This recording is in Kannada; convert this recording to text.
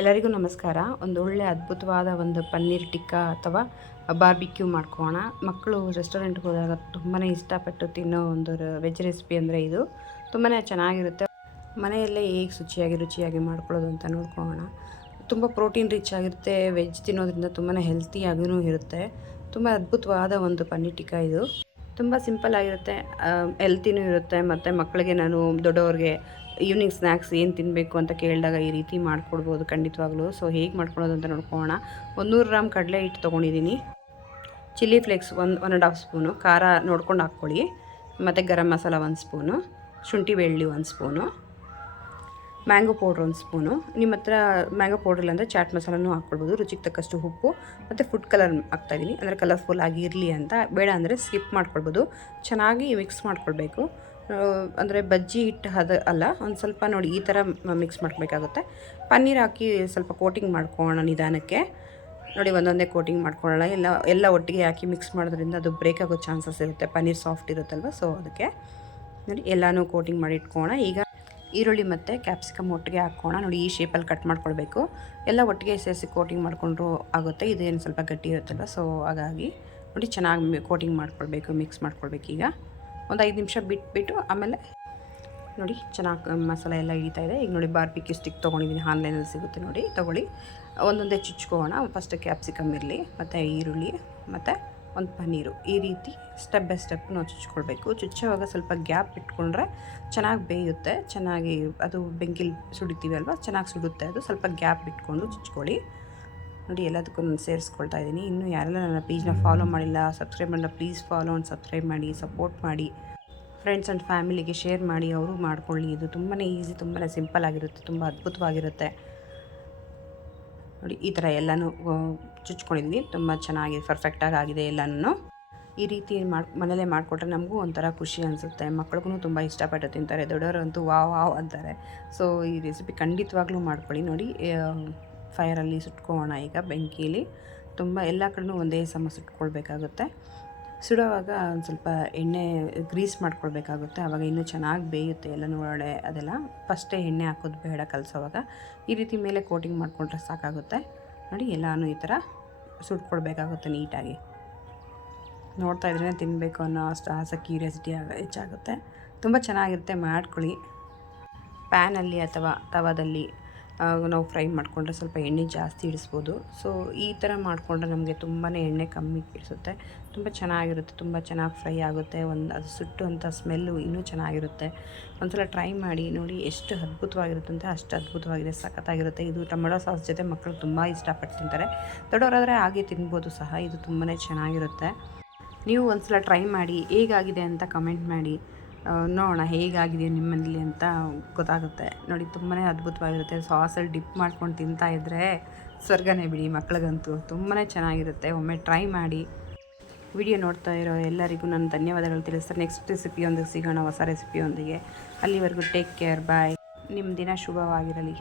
ಎಲ್ಲರಿಗೂ ನಮಸ್ಕಾರ. ಒಂದು ಒಳ್ಳೆ ಅದ್ಭುತವಾದ ಒಂದು ಪನ್ನೀರ್ ಟಿಕ್ಕಾ ಅಥವಾ ಬಾರ್ಬಿಕ್ಯೂ ಮಾಡ್ಕೋಣ ಮಕ್ಕಳು ರೆಸ್ಟೋರೆಂಟ್ಗೆ ಹೋದಾಗ ತುಂಬಾ ಇಷ್ಟಪಟ್ಟು ತಿನ್ನೋ ಒಂದು ವೆಜ್ ರೆಸಿಪಿ ಅಂದರೆ ಇದು. ತುಂಬಾ ಚೆನ್ನಾಗಿರುತ್ತೆ. ಮನೆಯಲ್ಲೇ ಹೇಗೆ ಶುಚಿಯಾಗಿ, ರುಚಿಯಾಗಿ ಮಾಡ್ಕೊಳ್ಳೋದು ಅಂತ ನೋಡ್ಕೊಳ್ಳೋಣ. ತುಂಬ ಪ್ರೋಟೀನ್ ರಿಚ್ ಆಗಿರುತ್ತೆ. ವೆಜ್ ತಿನ್ನೋದ್ರಿಂದ ತುಂಬಾ ಹೆಲ್ತಿಯಾಗೂ ಇರುತ್ತೆ. ತುಂಬ ಅದ್ಭುತವಾದ ಒಂದು ಪನ್ನೀರ್ ಟಿಕ್ಕಾ ಇದು. ತುಂಬ ಸಿಂಪಲ್ ಆಗಿರುತ್ತೆ. ಹೆಲ್ತಿನೂ ಇರುತ್ತೆ. ಮತ್ತು ಮಕ್ಕಳಿಗೆ ನಾನು ದೊಡ್ಡವ್ರಿಗೆ ಈವ್ನಿಂಗ್ ಸ್ನ್ಯಾಕ್ಸ್ ಏನು ತಿನ್ನಬೇಕು ಅಂತ ಕೇಳಿದಾಗ ಈ ರೀತಿ ಮಾಡಿಕೊಡ್ಬೋದು ಖಂಡಿತವಾಗ್ಲೂ. ಸೊ ಹೇಗೆ ಮಾಡ್ಕೊಳ್ಳೋದು ಅಂತ ನೋಡ್ಕೊಳ್ಳೋಣ ಒಂದೂರು ಗ್ರಾಮ್ ಕಡಲೆ ಹಿಟ್ಟು ತೊಗೊಂಡಿದ್ದೀನಿ. ಚಿಲ್ಲಿ ಫ್ಲೇಕ್ಸ್ ಒಂದು ಒನ್ ಆ್ಯಂಡ್ ಹಾಫ್ ಸ್ಪೂನು ಖಾರ ನೋಡ್ಕೊಂಡು ಹಾಕ್ಕೊಳ್ಳಿ. ಮತ್ತು ಗರಂ ಮಸಾಲ ಒಂದು ಸ್ಪೂನು ಶುಂಠಿ ಬೆಳ್ಳಿ ಒಂದು ಸ್ಪೂನು ಮ್ಯಾಂಗೋ ಪೌಡ್ರ್ ಒಂದು ಸ್ಪೂನು. ನಿಮ್ಮ ಹತ್ರ ಮ್ಯಾಂಗೋ ಪೌಡ್ರ್ ಇಲ್ಲಾಂದರೆ ಚಾಟ್ ಮಸಾಲನೂ ಹಾಕ್ಕೊಳ್ಬೋದು. ರುಚಿಗೆ ತಕ್ಕಷ್ಟು ಉಪ್ಪು ಮತ್ತು ಫುಡ್ ಕಲರ್ ಹಾಕ್ತಾಯಿದ್ದೀನಿ ಅಂದರೆ ಕಲರ್ಫುಲ್ ಆಗಿ ಇರಲಿ ಅಂತ. ಬೇಡ ಅಂದರೆ ಸ್ಕಿಪ್ ಮಾಡ್ಕೊಳ್ಬೋದು. ಚೆನ್ನಾಗಿ ಮಿಕ್ಸ್ ಮಾಡ್ಕೊಳ್ಬೇಕು. ಅಂದರೆ ಬಜ್ಜಿ ಹಿಟ್ಟು ಅದು ಅಲ್ಲ. ಒಂದು ಸ್ವಲ್ಪ ನೋಡಿ ಈ ಥರ ಮಿಕ್ಸ್ ಮಾಡ್ಕೋಬೇಕಾಗುತ್ತೆ. ಪನ್ನೀರ್ ಹಾಕಿ ಸ್ವಲ್ಪ ಕೋಟಿಂಗ್ ಮಾಡ್ಕೊಳ್ಳೋಣ ನಿಧಾನಕ್ಕೆ. ನೋಡಿ ಒಂದೊಂದೇ ಕೋಟಿಂಗ್ ಮಾಡ್ಕೊಳ್ಳೋಣ. ಎಲ್ಲ ಎಲ್ಲ ಒಟ್ಟಿಗೆ ಹಾಕಿ ಮಿಕ್ಸ್ ಮಾಡೋದ್ರಿಂದ ಅದು ಬ್ರೇಕ್ ಆಗೋ ಚಾನ್ಸಸ್ ಇರುತ್ತೆ. ಪನ್ನೀರ್ ಸಾಫ್ಟ್ ಇರುತ್ತಲ್ವ? ಸೊ ಅದಕ್ಕೆ ನೋಡಿ ಎಲ್ಲನೂ ಕೋಟಿಂಗ್ ಮಾಡಿ ಇಟ್ಕೊಳ್ಳೋಣ. ಈಗ ಈರುಳ್ಳಿ ಮತ್ತು ಕ್ಯಾಪ್ಸಿಕಮ್ ಒಟ್ಟಿಗೆ ಹಾಕೋಣ. ನೋಡಿ ಈ ಶೇಪಲ್ಲಿ ಕಟ್ ಮಾಡ್ಕೊಳ್ಬೇಕು. ಎಲ್ಲ ಒಟ್ಟಿಗೆ ಸೇರಿಸಿ ಕೋಟಿಂಗ್ ಮಾಡಿಕೊಂಡ್ರು ಆಗುತ್ತೆ. ಇದೇನು ಸ್ವಲ್ಪ ಗಟ್ಟಿ ಇರುತ್ತಲ್ಲ ಸೊ ಹಾಗಾಗಿ ನೋಡಿ ಚೆನ್ನಾಗಿ ಕೋಟಿಂಗ್ ಮಾಡ್ಕೊಳ್ಬೇಕು ಮಿಕ್ಸ್ ಮಾಡ್ಕೊಳ್ಬೇಕು ಈಗ. ಒಂದು ಐದು ನಿಮಿಷ ಬಿಟ್ಬಿಟ್ಟು ಆಮೇಲೆ ನೋಡಿ ಚೆನ್ನಾಗಿ ಮಸಾಲೆ ಎಲ್ಲ ಹಿಡಿತಾ ಇದೆ. ಈಗ ನೋಡಿ ಬಾರ್ಬಿಕ್ಯೂ ಸ್ಟಿಕ್ ತೊಗೊಂಡಿದ್ದೀನಿ ಆನ್ಲೈನಲ್ಲಿ ಸಿಗುತ್ತೆ ನೋಡಿ, ತೊಗೊಳ್ಳಿ. ಒಂದೊಂದೇ ಚುಚ್ಕೋಣ ಫಸ್ಟ್ ಕ್ಯಾಪ್ಸಿಕಮ್ ಇರಲಿ, ಮತ್ತು ಈರುಳ್ಳಿ, ಮತ್ತು ಒಂದು ಪನ್ನೀರು. ಈ ರೀತಿ ಸ್ಟೆಪ್ ಬೈ ಸ್ಟೆಪ್ ನಾವು ಚುಚ್ಕೊಳ್ಬೇಕು. ಚುಚ್ಚುವಾಗ ಸ್ವಲ್ಪ ಗ್ಯಾಪ್ ಇಟ್ಕೊಂಡ್ರೆ ಚೆನ್ನಾಗಿ ಬೇಯುತ್ತೆ. ಚೆನ್ನಾಗಿ ಅದು ಬೆಂಕಿಲಿ ಅಲ್ವಾ ಚೆನ್ನಾಗಿ ಸುಡುತ್ತೆ. ಅದು ಸ್ವಲ್ಪ ಗ್ಯಾಪ್ ಇಟ್ಕೊಂಡು ಚುಚ್ಕೊಳ್ಳಿ. ನೋಡಿ, ಎಲ್ಲದಕ್ಕೂ ನಾನು ಸೇರಿಸ್ಕೊಳ್ತಾ ಇದ್ದೀನಿ. ಇನ್ನೂ ಯಾರೆಲ್ಲ ನನ್ನ ಪೇಜ್ನ ಫಾಲೋ ಮಾಡಿಲ್ಲ ಸಬ್ಸ್ಕ್ರೈಬ್ ಮಾಡಿಲ್ಲ ಪ್ಲೀಸ್ ಫಾಲೋ ಆ್ಯಂಡ್ ಸಬ್ಸ್ಕ್ರೈಬ್ ಮಾಡಿ ಸಪೋರ್ಟ್ ಮಾಡಿ. ಫ್ರೆಂಡ್ಸ್ ಆ್ಯಂಡ್ ಫ್ಯಾಮಿಲಿಗೆ ಶೇರ್ ಮಾಡಿ, ಅವರು ಮಾಡ್ಕೊಳ್ಳಿ. ಇದು ತುಂಬಾ ಈಸಿ ತುಂಬಾ ಸಿಂಪಲ್ ಆಗಿರುತ್ತೆ. ತುಂಬ ಅದ್ಭುತವಾಗಿರುತ್ತೆ. ನೋಡಿ, ಈ ಥರ ಎಲ್ಲನೂ ಚುಚ್ಕೊಂಡಿದ್ದೀನಿ ತುಂಬ ಚೆನ್ನಾಗಿ ಪರ್ಫೆಕ್ಟಾಗಿ ಆಗಿದೆ ಎಲ್ಲನೂ ಈ ರೀತಿ ಮಾಡಿ, ಮನೇಲೆ ಮಾಡಿಕೊಟ್ರೆ ನಮಗೂ ಒಂಥರ ಖುಷಿ ಅನಿಸುತ್ತೆ. ಮಕ್ಳಿಗೂ ತುಂಬ ಇಷ್ಟಪಟ್ಟು ತಿಂತಾರೆ. ದೊಡ್ಡವರಂತೂ ವಾವ್ ವಾವ್ ಅಂತಾರೆ. ಸೊ ಈ ರೆಸಿಪಿ ಖಂಡಿತವಾಗ್ಲೂ ಮಾಡ್ಕೊಳ್ಳಿ ನೋಡಿ. ಫೈರಲ್ಲಿ ಸುಟ್ಕೋಣ ಈಗ ಬೆಂಕಿಲಿ. ತುಂಬ ಎಲ್ಲ ಕಡೆನೂ ಒಂದೇ ಸಮ ಸುಟ್ಕೊಳ್ಬೇಕಾಗುತ್ತೆ. ಸುಡೋವಾಗ ಒಂದು ಸ್ವಲ್ಪ ಎಣ್ಣೆ ಗ್ರೀಸ್ ಮಾಡ್ಕೊಳ್ಬೇಕಾಗುತ್ತೆ. ಆವಾಗ ಇನ್ನೂ ಚೆನ್ನಾಗಿ ಬೇಯುತ್ತೆ ಎಲ್ಲನೂ ಒಳಗಡೆ ಅದೆಲ್ಲ. ಫಸ್ಟೇ ಎಣ್ಣೆ ಹಾಕೋದು ಬೇಡ ಕಲಸೋವಾಗ. ಈ ರೀತಿ ಮೇಲೆ ಕೋಟಿಂಗ್ ಮಾಡಿಕೊಂಡ್ರೆ ಸಾಕಾಗುತ್ತೆ. ನೋಡಿ ಎಲ್ಲನೂ ಈ ಥರ ಸುಟ್ಕೊಳ್ಬೇಕಾಗುತ್ತೆ ನೀಟಾಗಿ. ನೋಡ್ತಾ ಇದ್ರೆ ತಿನ್ನಬೇಕು ಅನ್ನೋ ಅಷ್ಟು ಆಸೆ ಕ್ಯೂರಿಯಾಸಿಟಿ ಆಗ ಹೆಚ್ಚಾಗುತ್ತೆ. ತುಂಬ ಚೆನ್ನಾಗಿರುತ್ತೆ, ಮಾಡ್ಕೊಳ್ಳಿ. ಪ್ಯಾನಲ್ಲಿ ಅಥವಾ ತವಾದಲ್ಲಿ ನಾವು ಫ್ರೈ ಮಾಡಿಕೊಂಡ್ರೆ ಸ್ವಲ್ಪ ಎಣ್ಣೆ ಜಾಸ್ತಿ ಇಡಿಸ್ಬೋದು. ಸೊ ಈ ಥರ ಮಾಡಿಕೊಂಡ್ರೆ ನಮಗೆ ತುಂಬಾ ಎಣ್ಣೆ ಕಮ್ಮಿ ಇಡಿಸುತ್ತೆ. ತುಂಬ ಚೆನ್ನಾಗಿರುತ್ತೆ, ತುಂಬ ಚೆನ್ನಾಗಿ ಫ್ರೈ ಆಗುತ್ತೆ. ಒಂದು ಅದು ಸುಟ್ಟು ಅಂಥ ಸ್ಮೆಲ್ಲು ಇನ್ನೂ ಚೆನ್ನಾಗಿರುತ್ತೆ. ಒಂದ್ಸಲ ಟ್ರೈ ಮಾಡಿ ನೋಡಿ ಎಷ್ಟು ಅದ್ಭುತವಾಗಿರುತ್ತೆ ಅಂತ ಅಷ್ಟು ಅದ್ಭುತವಾಗಿದೆ, ಸಖತ್ತಾಗಿರುತ್ತೆ. ಇದು ಟೊಮೆಟೊ ಸಾಸ್ ಜೊತೆ ಮಕ್ಕಳು ತುಂಬ ಇಷ್ಟಪಟ್ಟು ತಿಂತಾರೆ. ದೊಡ್ಡವರಾದರೆ ಹಾಗೆ ತಿನ್ಬೋದು ಸಹ, ಇದು ತುಂಬಾ ಚೆನ್ನಾಗಿರುತ್ತೆ. ನೀವು ಒಂದ್ಸಲ ಟ್ರೈ ಮಾಡಿ ಹೇಗಾಗಿದೆ ಅಂತ ಕಮೆಂಟ್ ಮಾಡಿ. ನೋಡೋಣ ಹೇಗಾಗಿದೆ ನಿಮ್ಮಲ್ಲಿ ಅಂತ ಗೊತ್ತಾಗುತ್ತೆ. ನೋಡಿ ತುಂಬಾ ಅದ್ಭುತವಾಗಿರುತ್ತೆ. ಸಾಸಲ್ಲಿ ಡಿಪ್ ಮಾಡ್ಕೊಂಡು ತಿಂತಾ ಇದ್ದರೆ ಸ್ವರ್ಗನೇ ಬಿಡಿ ಮಕ್ಳಿಗಂತೂ ತುಂಬಾ ಚೆನ್ನಾಗಿರುತ್ತೆ. ಒಮ್ಮೆ ಟ್ರೈ ಮಾಡಿ. ವಿಡಿಯೋ ನೋಡ್ತಾ ಇರೋ ಎಲ್ಲರಿಗೂ ನಾನು ಧನ್ಯವಾದಗಳು ತಿಳಿಸ್ತಾರೆ ನೆಕ್ಸ್ಟ್ ರೆಸಿಪಿಯೊಂದಿಗೆ ಸಿಗೋಣ, ಹೊಸ ರೆಸಿಪಿಯೊಂದಿಗೆ. ಅಲ್ಲಿವರೆಗೂ ಟೇಕ್ ಕೇರ್, ಬಾಯ್. ನಿಮ್ಮ ದಿನ ಶುಭವಾಗಿರಲಿ.